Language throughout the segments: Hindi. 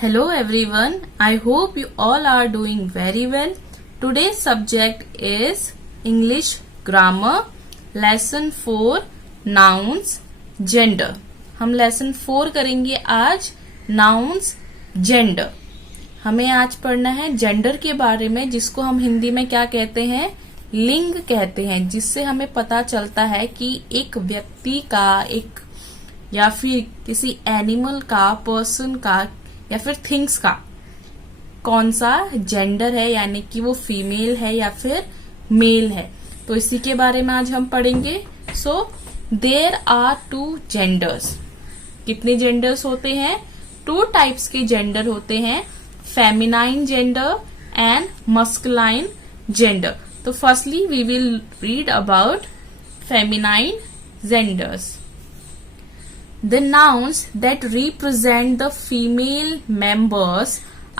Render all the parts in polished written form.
Hello everyone, I hope you all are doing very well. Today's subject is English Grammar, Lesson 4, Nouns, Gender. हम Lesson 4 करेंगे आज Nouns, Gender. हमें आज पढ़ना है जेंडर के बारे में, जिसको हम हिंदी में क्या कहते हैं, लिंग कहते हैं, जिससे हमें पता चलता है कि एक व्यक्ति का, एक या फिर किसी एनिमल का, पर्सन का या फिर थिंग्स का कौन सा जेंडर है, यानी कि वो फीमेल है या फिर मेल है. तो इसी के बारे में आज हम पढ़ेंगे. So there are two genders. कितने जेंडर्स होते हैं? 2 टाइप्स के जेंडर होते हैं, feminine gender and masculine gender. तो firstly we will read about feminine genders. The nouns that represent the female members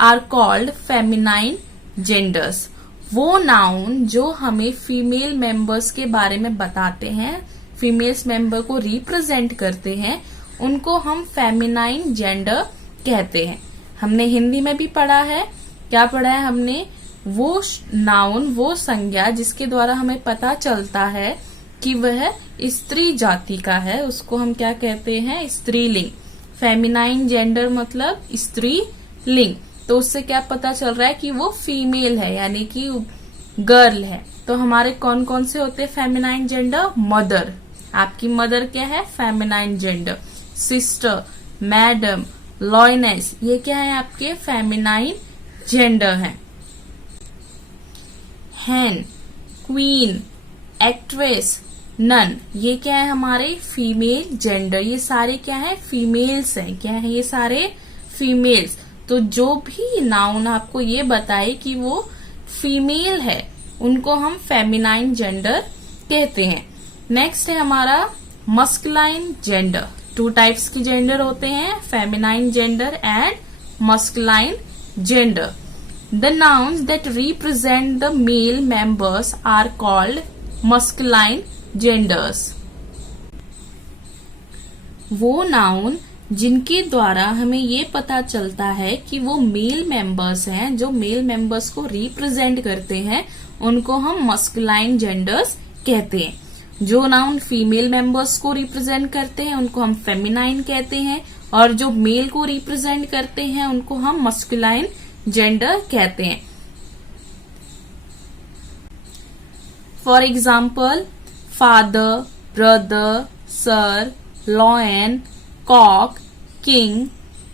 are called feminine genders. वो नाउन जो हमें फीमेल मेंबर्स के बारे में बताते हैं, फीमेल्स मेंबर को रिप्रेजेंट करते हैं, उनको हम फेमिनाइन जेंडर कहते हैं. हमने हिंदी में भी पढ़ा है. क्या पढ़ा है हमने? वो नाउन, वो संज्ञा जिसके द्वारा हमें पता चलता है कि वह स्त्री जाति का है, उसको हम क्या कहते हैं? स्त्रीलिंग. फेमिनाइन जेंडर मतलब स्त्रीलिंग. तो उससे क्या पता चल रहा है कि वो फीमेल है, यानी कि गर्ल है. तो हमारे कौन कौन से होते हैं फेमिनाइन जेंडर? मदर. आपकी मदर क्या है? Feminine gender. Sister, madam, lioness, ये क्या है? आपके फेमिनाइन जेंडर है. हैन, क्वीन, एक्ट्रेस, नन, ये क्या है? हमारे फीमेल जेंडर. ये सारे क्या है? फीमेल्स हैं. क्या है? ये सारे फीमेल्स. तो जो भी नाउन आपको ये बताए कि वो फीमेल है, उनको हम फेमिनाइन जेंडर कहते हैं. नेक्स्ट है हमारा मस्कुलाइन जेंडर. 2 टाइप्स की जेंडर होते हैं, feminine gender and masculine gender. The nouns that represent the male members are called masculine genders. वो नाउन जिनके द्वारा हमें ये पता चलता है कि वो मेल मेंबर्स हैं, जो मेल मेंबर्स को रिप्रेजेंट करते हैं, उनको हम मस्कुलाइन जेंडर्स कहते हैं. जो नाउन फीमेल मेंबर्स को रिप्रेजेंट करते हैं उनको हम फेमिनाइन कहते हैं, और जो मेल को रिप्रेजेंट करते हैं उनको हम मस्कुलाइन जेंडर कहते हैं. For example, father, brother, sir, lion, cock, king,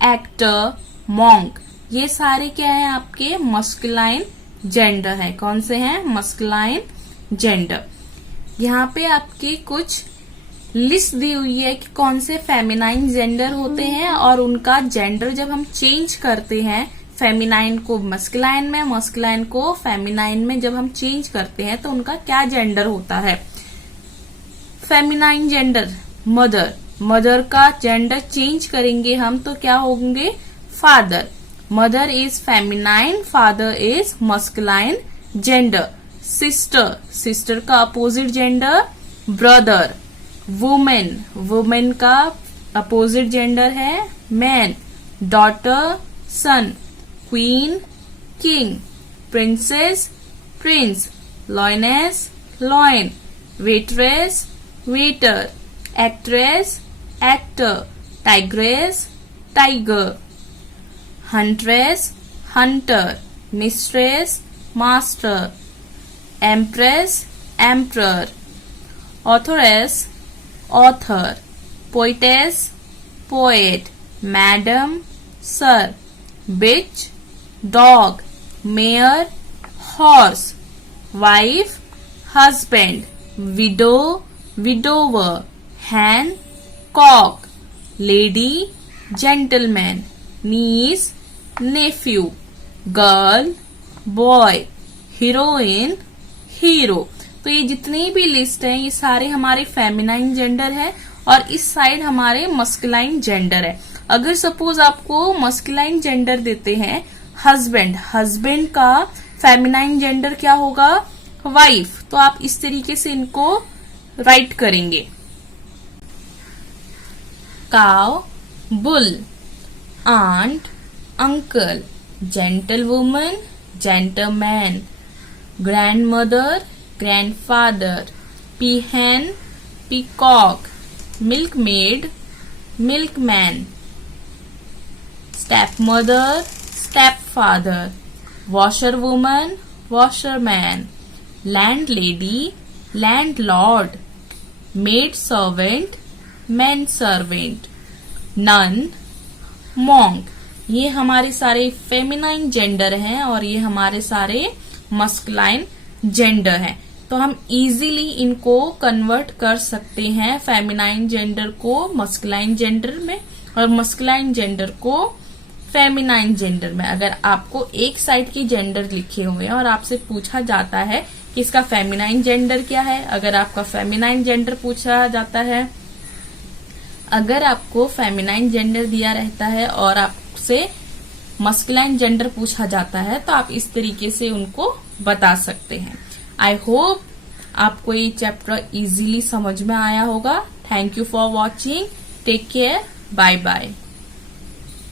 actor, monk, ये सारे क्या है? आपके मस्कुलाइन जेंडर है. कौन से हैं? Masculine gender. यहाँ पे आपकी कुछ लिस्ट दी हुई है कि कौन से फेमिनाइन जेंडर होते हैं, और उनका जेंडर जब हम चेंज करते हैं, फेमिनाइन को मस्कुलाइन में, मस्कुलाइन को फेमिनाइन में जब हम चेंज करते हैं तो उनका क्या जेंडर होता है. Feminine gender mother. मदर का जेंडर चेंज करेंगे हम तो क्या होंगे? Father. Mother is feminine, father is masculine gender. Sister. Sister का opposite gender brother. Women. Women का अपोजिट जेंडर है man. Daughter, son. Queen, king. Princess, prince. Lioness, lion. Waitress, waiter. Actress, actor. Tigress, tiger. Huntress, hunter. Mistress, master. Empress, emperor. Authoress, author. Poetess, poet. Madam, sir. Bitch, dog. Mare, horse. Wife, husband. Window, widower. Hen, cock. Lady, gentleman. Niece, nephew. Girl, boy. Heroine, hero. तो ये जितनी भी लिस्ट है, ये सारे हमारे फेमिनाइन जेंडर है, और इस साइड हमारे मस्कुलाइन जेंडर है. अगर सपोज आपको मस्कुलाइन जेंडर देते हैं हस्बैंड, हस्बैंड का फेमिनाइन जेंडर क्या होगा? वाइफ. तो आप इस तरीके से इनको राइट करेंगे. Cow, bull. Aunt, uncle, gentlewoman, gentleman, grandmother, grandfather, peahen, peacock, milkmaid, milkman, stepmother, stepfather, washerwoman, washerman, landlady, landlord, maid servant, man servant, nun, monk। ये हमारे सारे फेमिनाइन जेंडर हैं और ये हमारे सारे मस्कुलाइन जेंडर हैं। तो हम इजीली इनको कन्वर्ट कर सकते हैं, फेमिनाइन जेंडर को मस्कुलाइन जेंडर में और मस्कुलाइन जेंडर को फेमिनाइन जेंडर में। अगर आपको एक साइड की जेंडर लिखे हुए हैं और आपसे पूछा जाता है कि इसका फेमिनाइन जेंडर क्या है, अगर आपका फेमिनाइन जेंडर पूछा जाता है, अगर आपको फेमिनाइन जेंडर दिया रहता है और आपसे मस्कुलाइन जेंडर पूछा जाता है तो आप इस तरीके से उनको बता सकते हैं। आई होप आपको ये चैप्टर इजीली समझ में आया होगा। Thank you for watching. Take care. Bye bye.